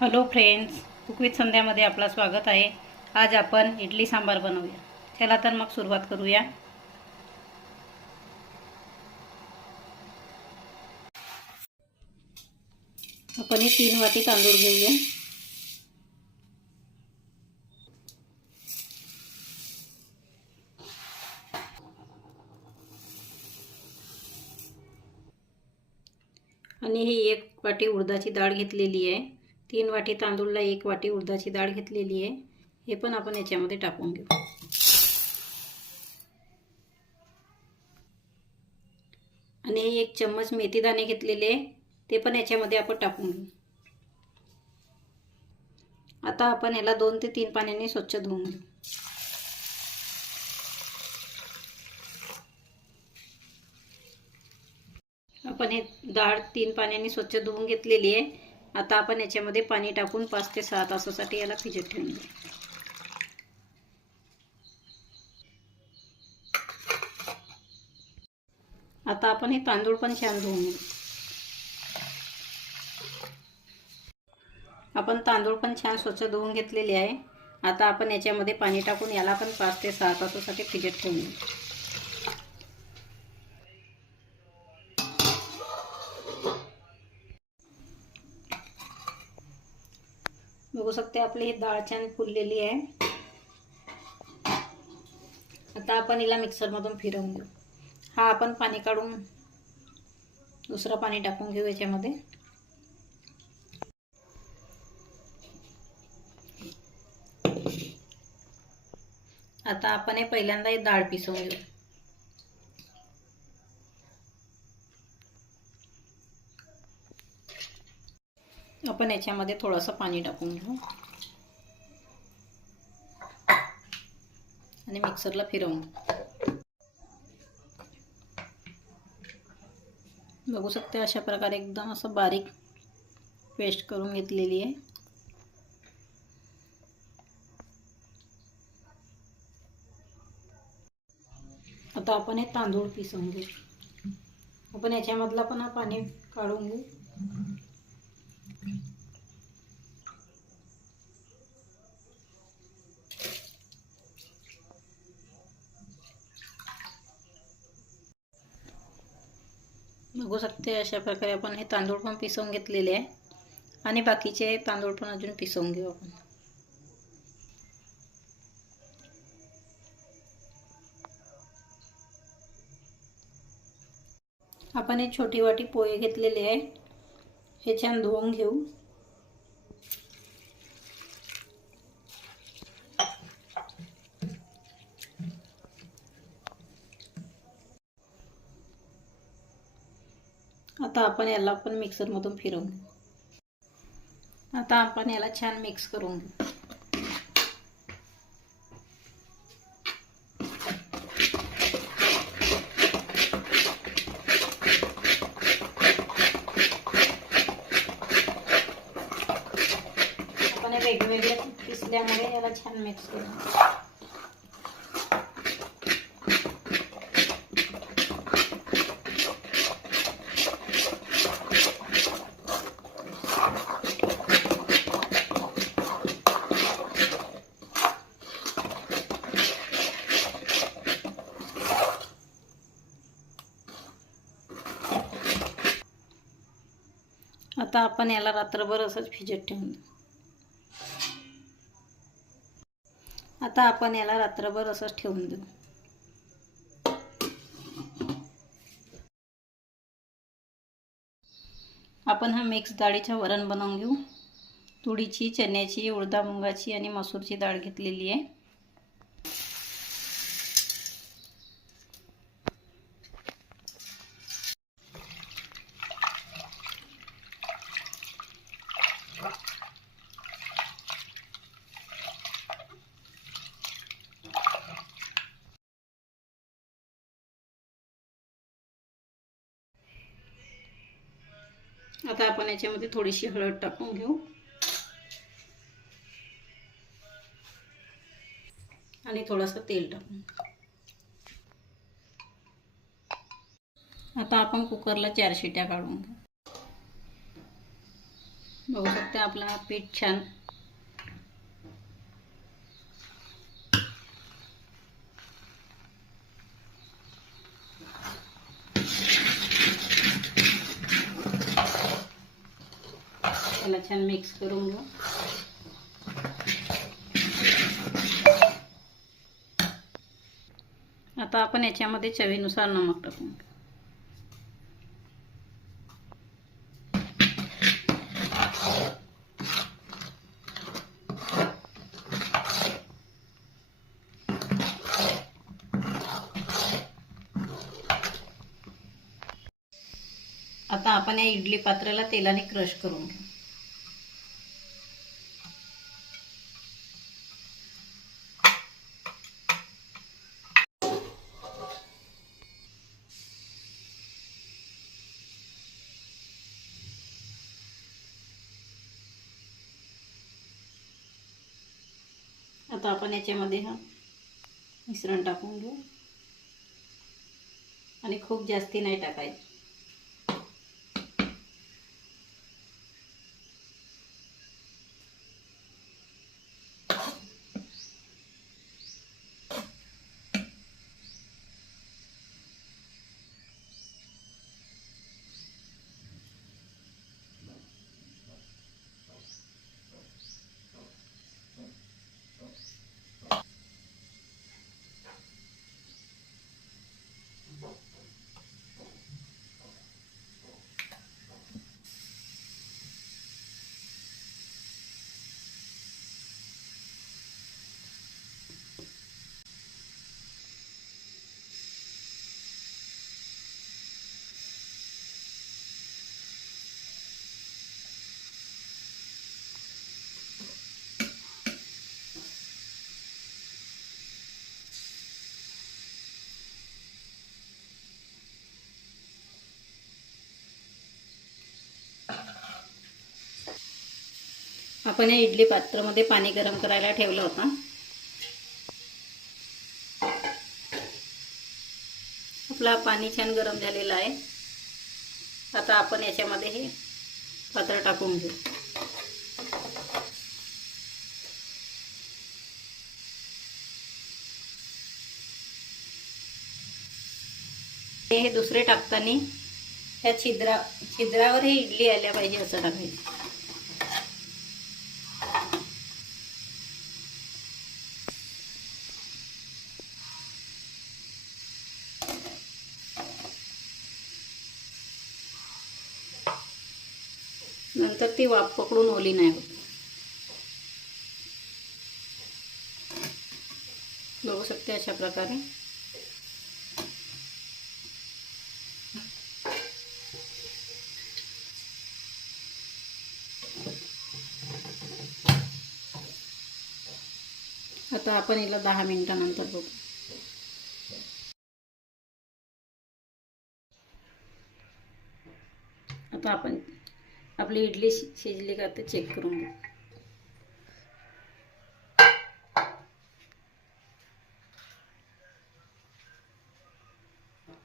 Hello friends कुकवित संध्यामध्ये आपलं स्वागत आहे. आज आपण इडली सांबार बनवूया. चला तर मग सुरुवात करूया. आपण हे तीन वाटी तांदूळ घेऊया. आणि ही एक वाटी उडदाची डाळ घेतलेली आहे. तीन वाटी तांदूळला एक वाटी उडदाची डाळ घेतलेली आहे. हे पण आपण याच्यामध्ये टाकून घेऊ. आणि हे एक चम्मच मेथी दाणे घेतलेले ते पण याच्यामध्ये आपण टाकून घेऊ. आता आपण याला दोन ते तीन पाण्याने स्वच्छ धुवून घेऊ. आपण हे डाळ तीन पाण्याने स्वच्छ धुवून घेतलेली आहे. आता आपण याच्यामध्ये पाणी टाकून पाच ते सहा तासासाठी याला भिजत ठेवून देऊ आता आपण हे तांदूळ पण छान धुवून घेऊ. आपण तांदूळ पण छान स्वच्छ धुवून घेतलेले आहे. आता आपण याच्यामध्ये पाणी टाकून याला पण पाच ते सहा तासासाठी फिजत ठेवून देऊ बघू शकते आपली ही डाळ छान फुललेली आहे. आता आपण हिला मिक्सरमधून फिरवून घेऊ. हा आपण पाणी काढून दुसरं पाणी टाकून घेऊ याच्यामध्ये. आता आपण हे पहिल्यांदा हे डाळ पिसवून घेऊ. आपण याच्यामध्ये थोडंसं पाणी टाकून घेऊ. आणि मिक्सरला फिरवून बघू शकते अशा प्रकारे एकदम असं बारीक पेस्ट करून घेतलेली आहे. आता आपण हे तांदूळ पिसवून घेऊ. आपण याच्यामधला पण हा पाणी काढून घेऊ. बघू शकते अशा प्रकारे आपण हे तांदूळ पण पिसवून घेतलेले आहे. आणि बाकीचे तांदूळ पण अजून पिसवून घेऊ आपण. आपण एक छोटी वाटी पोहे घेतलेले आहे. हे छान धुवून घेऊ. आता आपण याला पण मिक्सरमधून फिरवून घेऊ. आता आपण याला छान मिक्स करून घेऊ. आपण वेगवेगळ्या पिसल्यामुळे याला छान मिक्स करू आता आपण याला रात्रभर असंच भिजत ठेवून देऊ. आता आपण याला रात्रभर असंच ठेवून देऊ. आपण हा मिक्स डाळीचा वरण बनवून घेऊ. तुळीची चण्याची उडदा मुंगाची आणि मसूरची डाळ घेतलेली आहे. आता आपण याच्यामध्ये थोडीशी हळद टाकून घेऊ. आणि थोडंसं तेल टाकून. आता आपण कुकरला चार शिट्या काढून घेऊ. बघू शकते आपला पीठ छान छान मिक्स करून घेऊ. आता आपण याच्यामध्ये चवीनुसार नमक टाकून घेऊ. आता आपण या इडली पात्राला तेलाने क्रश करून घेऊ. आता आपण याच्यामध्ये हा मिश्रण टाकून घेऊ. आणि खूप जास्ती नाही टाकायचं. आपण या इडली पात्रामध्ये पाणी गरम करायला ठेवलं होतं. आपला पाणी छान गरम झालेलं आहे. आता आपण याच्यामध्ये हे पात्र टाकून घेऊ. हे दुसरे टाकताना त्या छिद्रा छिद्रावर हे इडली आल्या पाहिजे असं टाकायचं. ती वाफ पकडून ओली नाही होत. बघू शकते अशा प्रकारे. आता आपण हिला दहा मिनिटानंतर बघू. आता आपण आपली इडली शिजली का ते चेक करून घेऊ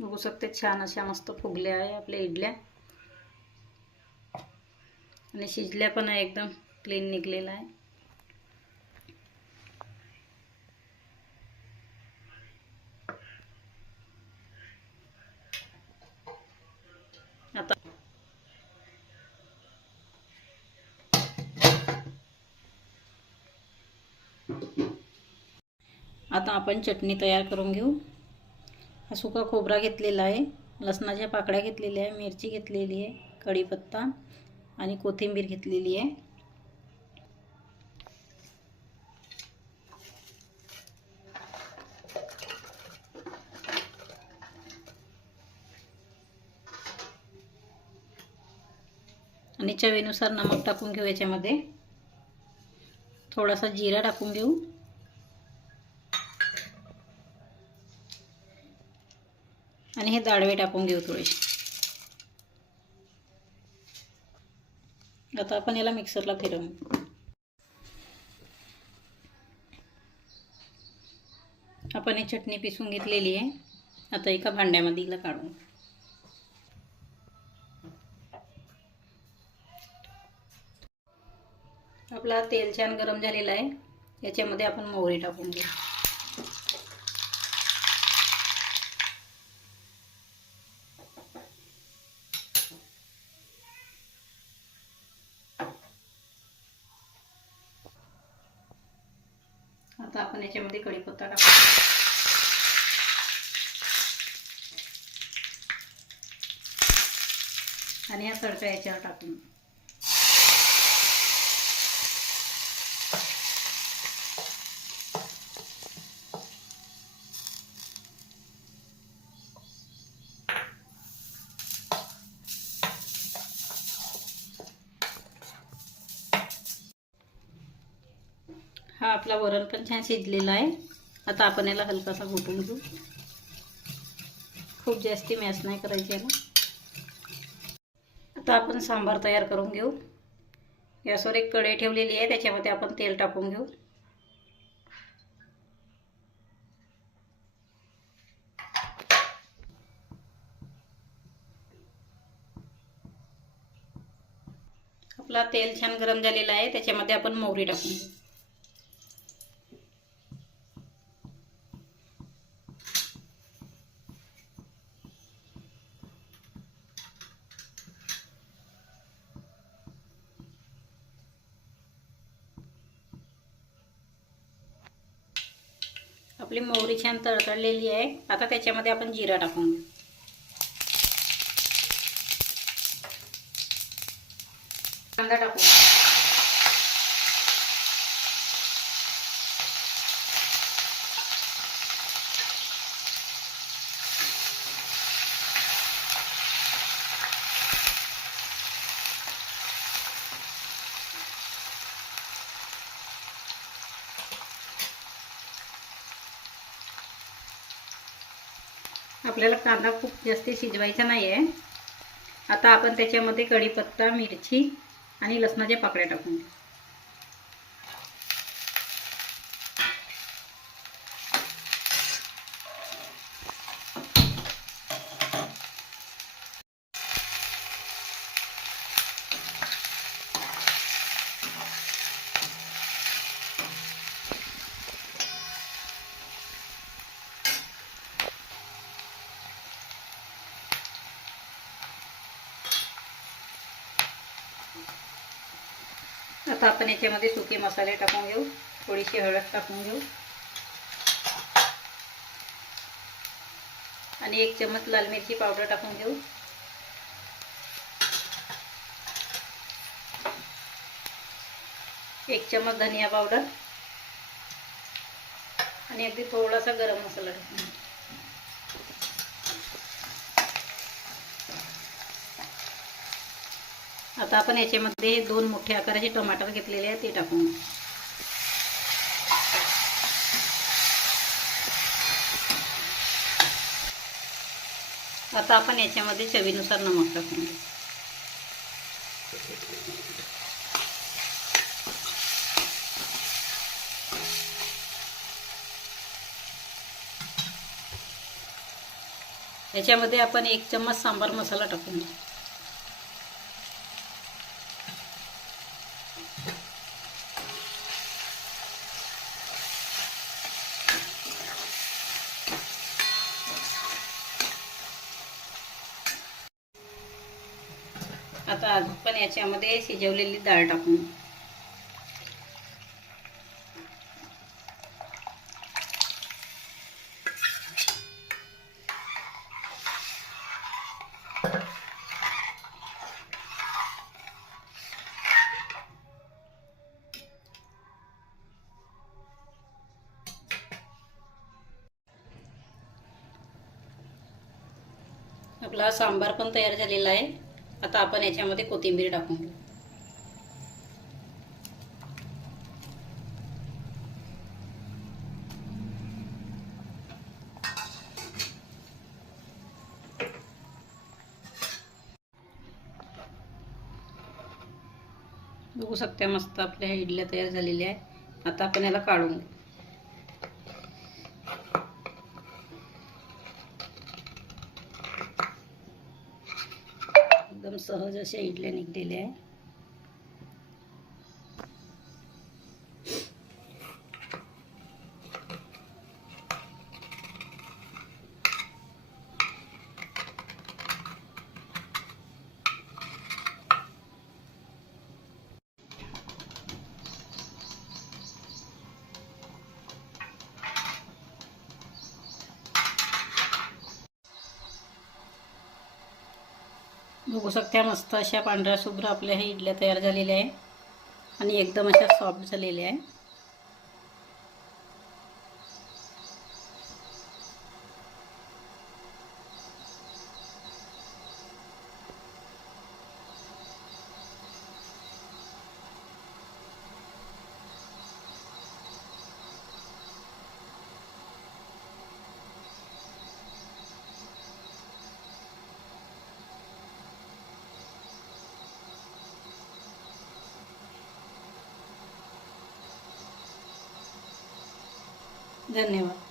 बघू शकते छान अशा मस्त फुगल्या आहे आपल्या इडल्या. आणि शिजल्या पण आहे एकदम क्लीन निघलेला आहे आता आता आपण चटणी तयार करून घेऊ. हा सुका खोबरा घेतलेला आहे. लसणाच्या पाकळ्या घेतलेल्या आहे. मिरची घेतलेली आहे. कढीपत्ता आणि कोथिंबीर घेतलेली आहे. आणि चवीनुसार नमक टाकून घेऊ याच्यामध्ये. थोडासा जिरा टाकून घेऊ. आणि हे दाडवे टाकून घेऊ थोडेसे. आता आपण याला मिक्सरला फिरवू. आपण ही चटणी पिसून घेतलेली आहे. आता एका भांड्यामध्ये हिला काढू. आपला तेल छान गरम झालेला आहे. याच्यामध्ये आपण मोहरी टाकून घेऊ आता आपण याच्यामध्ये कढीपत्ता टाकू आणि हा याच्यावर टाकून. हा आपला वरण पण छान शिजलेला आहे. आता आपण याला हलकासा घोटून घेऊ. खूप जास्ती मॅश नाही करायची याला. असा आपण सांबार तयार करून घेऊ. गॅसवर एक कढई ठेवलेली आहे त्याच्यामध्ये आपण तेल टाकून घेऊ. आपला तेल छान गरम झालेला आहे त्याच्यामध्ये आपण मोहरी टाकून घेऊ. आपली मोहरी छान तळतळलेली आहे. आता त्याच्यामध्ये आपण जिरा टाकून घेऊ. कांदा टाकू आपल्याला कांदा खूप जास्त शिजवायचा नाही आहे आता आपण त्याच्यामध्ये कढीपत्ता मिरची आणि लसणाच्या पाकळ्या टाकून आता आपण याच्यामध्ये सुके मसाले टाकून घेऊ. थोडीशी हळद टाकून घेऊ. आणि एक चमच लाल मिरची पावडर टाकून घेऊ. एक चमच धनिया पावडर. आणि अगदी थोडासा गरम मसाला टाकून घेऊ. आता आपण याच्यामध्ये दोन मोठे आकाराचे टमाटर घेतलेले आहेत ते टाकून. आता आपण याच्यामध्ये चवीनुसार नमक टाकून याच्यामध्ये आपण एक चम्मच सांबार मसाला टाकून घेऊ आता यामध्ये शिजवलेली डाळ टाकून. आपला सांबार पण तयार झालेला आहे. आता आपण याच्यामध्ये कोथिंबीर टाकून घेऊ. बघू शकता मस्त आपल्या इडल्या तयार झालेल्या आहे आता आपण याला काढून घेऊ एकदम सहज अशा इडल्या निघलेल्या आहे. बघू शकता मस्त अशा पांढऱ्या शुभ्र आपल्या ह्या इडल्या तयार झालेल्या आहे. आणि एकदम अशा सॉफ्ट झालेल्या आहे. धन्यवाद.